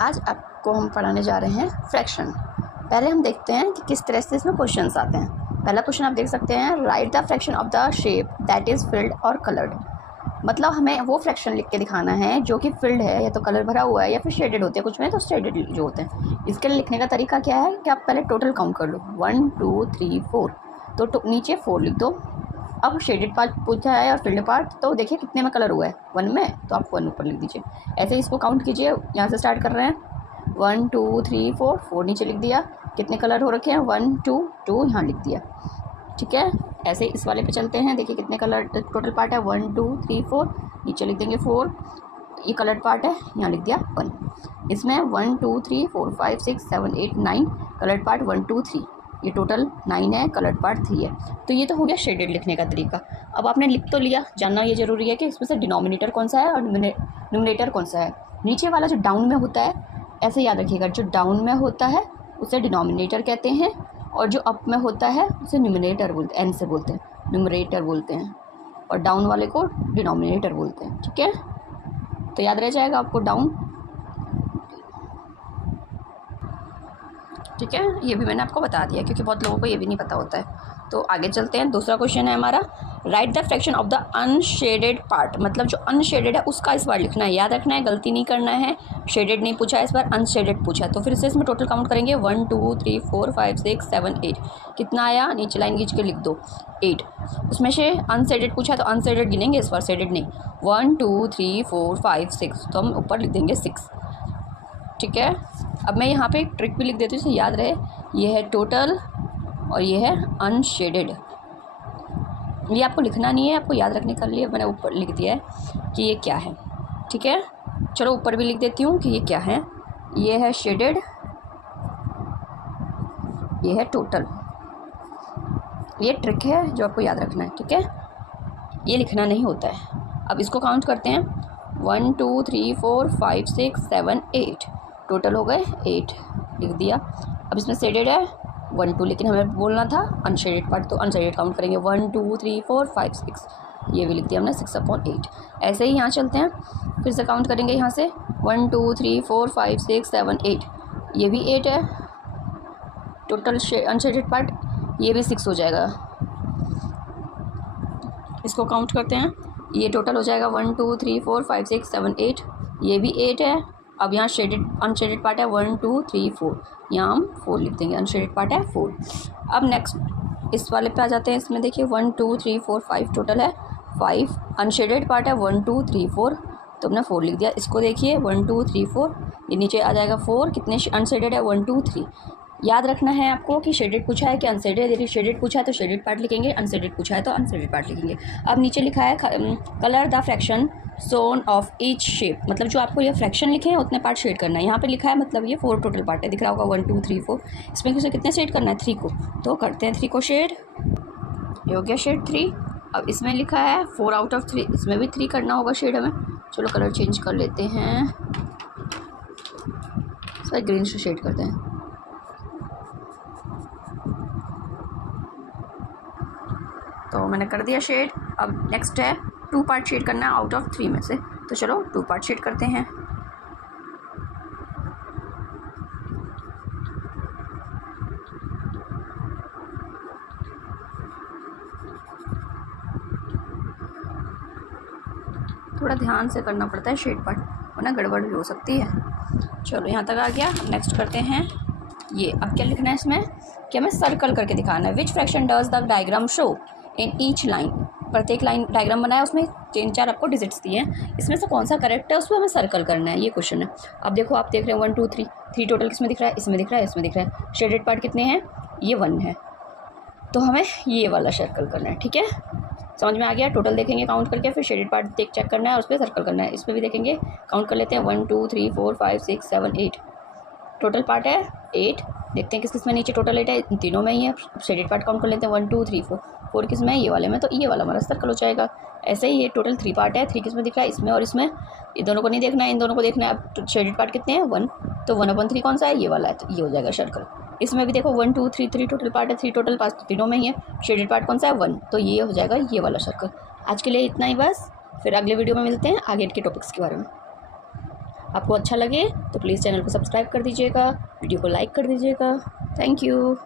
आज आपको हम पढ़ाने जा रहे हैं फ्रैक्शन। पहले हम देखते हैं कि किस तरह से इसमें क्वेश्चंस आते हैं। पहला क्वेश्चन आप देख सकते हैं, right the fraction of the shape that is filled और कलर्ड। मतलब हमें वो फ्रैक्शन लिख के दिखाना है जो कि फिल्ड है, या तो कलर भरा हुआ है या फिर शेडेड होते हैं, कुछ में तो शेडेड जो होते हैं। इसके लिए लिखने का तरीका क्या है कि आप पहले टोटल काउंट कर लो, 1 2 3 4, तो नीचे 4 लिख दो। अब शेडेड पार्ट पूछा है और फिल्ड पार्ट, तो देखिए कितने में कलर हुआ है, 1 में, तो आप 1 ऊपर लिख दीजिए। ऐसे इसको काउंट कीजिए, यहाँ से स्टार्ट कर रहे हैं 1 2 3 4, 4 नीचे लिख दिया। कितने कलर हो रखे हैं, 1 2 2 यहाँ लिख दिया। ठीक है, ऐसे इस वाले पे चलते हैं। देखिए कितने कलर टोटल पार्ट है, 1 2 3 4, नीचे लिख देंगे 4। ये कलर पार्ट है, यहाँ लिख दिया 1। इसमें 1 2 3 4 5 6 7 8 9 कलर पार्ट 1 2 3, ये टोटल 9 है, कलर पार्ट 3 है। तो ये तो हो गया शेडेड लिखने का तरीका। अब आपने लिख तो लिया, जानना ये ज़रूरी है कि इसमें से डिनोमिनेटर कौन सा है और न्यूमरेटर कौन सा है। नीचे वाला जो डाउन में होता है, ऐसे याद रखिएगा, जो डाउन में होता है उसे डिनोमिनेटर कहते हैं, और जो अप में होता है उसे न्यूमरेटर बोलते हैं, एन से बोलते हैं, न्यूमरेटर बोलते हैं, और डाउन वाले को डिनोमिनेटर बोलते हैं। ठीक है, तो याद रह जाएगा आपको डाउन। ठीक है, ये भी मैंने आपको बता दिया क्योंकि बहुत लोगों को ये भी नहीं पता होता है। तो आगे चलते हैं। दूसरा क्वेश्चन है हमारा, right the fraction of the unshielded part. मतलब जो अनशेडेड है उसका इस बार लिखना है, याद रखना है, गलती नहीं करना है। शेडेड नहीं पूछा है इस बार, अनशेडेड पूछा है। तो फिर से इसमें टोटल काउंट करेंगे, 1 2 3 4 5 6 7 8। कितना आया, नीचे लाइन खींच के लिख दो, 8। उसमें से अनशेडेड पूछा है तो अनशेडेड गिनेंगे इस बार, शेडेड नहीं। 1 2 3 4 5 6, तो हम ऊपर लिख देंगे 6। ठीक है, अब मैं यहाँ पे एक ट्रिक भी लिख देती हूँ, इसे याद रहे। ये है टोटल और ये है अनशेडेड। ये आपको लिखना नहीं है, आपको याद रखने के लिए मैंने ऊपर लिख दिया है कि ये क्या है। ठीक है, चलो ऊपर भी लिख देती हूँ कि ये क्या है। ये है शेडेड, ये है टोटल। ये ट्रिक है जो आपको याद रखना है। ठीक है, ये लिखना नहीं होता है। अब इसको काउंट करते हैं, 1 2 3 4 5 6 7 8, टोटल हो गए 8, लिख दिया। अब इसमें शेडेड है 1 2, लेकिन हमें बोलना था अनशेडेड पार्ट, तो अनशेडेड काउंट करेंगे, 1 2 3 4 5 6, ये भी लिख दिया हमने 6/8। ऐसे ही यहाँ चलते हैं, फिर से काउंट करेंगे यहाँ से 1 2 3 4 5 6 7 8, ये भी 8 है टोटल अनशेडेड पार्ट, ये भी 6 हो जाएगा। इसको काउंट करते हैं, ये टोटल हो जाएगा 1 2 3 4 5 6 7 8, ये भी 8 है। अब यहाँ शेडेड अनशेडेड पार्ट है 1 2 3 4, यहाँ हम 4 लिख देंगे, अनशेडेड पार्ट है 4। अब नेक्स्ट इस वाले पे आ जाते हैं। इसमें देखिए 1 2 3 4 5 टोटल है 5, अनशेडेड पार्ट है 1 2 3 4, तो हमने 4 लिख दिया। इसको देखिए 1 2 3 4, ये नीचे आ जाएगा 4, कितने अनशेडेड है 1 2 3। याद रखना है आपको कि शेडेड पूछा है कि अनशेडेड। यदि शेडेड पूछा है तो शेडेड पार्ट लिखेंगे, अनशेडेड पूछा है तो अनशेडेड पार्ट लिखेंगे। अब नीचे लिखा है colour the fraction shown of each shape, मतलब जो आपको ये फ्रैक्शन लिखे हैं उतने पार्ट शेड करना है। यहाँ पे लिखा है, मतलब ये 4 टोटल पार्ट है, दिख रहा होगा 1 2 3 4। इसमें से कितने शेड करना है, 3 को, तो करते हैं 3 को शेड। ये हो गया शेड 3। अब इसमें लिखा है 4/3, इसमें भी 3 करना होगा शेड हमें। चलो कलर चेंज कर लेते हैं, इसमें ग्रीन से शेड करते हैं। तो मैंने कर दिया शेड। अब नेक्स्ट है 2 पार्ट शेड करना है आउट ऑफ 3 में से, तो चलो 2 पार्ट शेड करते हैं। थोड़ा ध्यान से करना पड़ता है शेड पार्ट, वरना गड़बड़ भी हो सकती है। चलो यहाँ तक आ गया। नेक्स्ट करते हैं ये। अब क्या लिखना है इसमें कि हमें सर्कल करके दिखाना है। विच fraction does the diagram show in each line. प्रत्येक लाइन डायग्राम बनाया, उसमें 3 4 आपको डिजिट्स दिए हैं, इसमें से कौन सा करेक्ट है उसमें हमें सर्कल करना है, ये क्वेश्चन है। अब देखो, आप देख रहे हैं 1 2 3 टोटल किसमें दिख रहा है, इसमें दिख रहा है, इसमें दिख रहा है। शेडेड पार्ट कितने हैं, ये 1 है, तो हमें ये वाला सर्कल करना है। ठीक है, समझ में आ गया। टोटल देखेंगे काउंट करके, फिर शेडेड पार्ट चेक करना है और उस पर सर्कल करना है। इस पर भी देखेंगे, काउंट कर लेते हैं 1 2 3 4 5 6 7 8, टोटल पार्ट है 8। देखते हैं किस किस में नीचे टोटल 8 है, इन तीनों में ही है। शेडेड पार्ट काउंट कर लेते हैं 1 2 3 4 किस में है, ये वाले में, तो ये वाला हमारा सर्कल हो जाएगा। ऐसे ही ये टोटल 3 पार्ट है, 3 किस में दिख रहा है, इसमें और इसमें। ये दोनों को नहीं देखना है, इन दोनों को देखना है। अब शेडेड पार्ट कितने हैं, 1, तो 1/3 कौन सा है, ये वाला है, तो ये हो जाएगा सर्कल। इसमें भी देखो 1 2 3 टोटल पार्ट है, 3 टोटल पार्ट तीनों में ही है। शेडेड पार्ट कौन सा है, 1, तो ये हो जाएगा ये वाला सर्कल। आज के लिए इतना ही बस, फिर अगले वीडियो में मिलते हैं आगे के टॉपिक्स के बारे में। आपको अच्छा लगे तो प्लीज़ चैनल को सब्सक्राइब कर दीजिएगा, वीडियो को लाइक कर दीजिएगा। Thank you.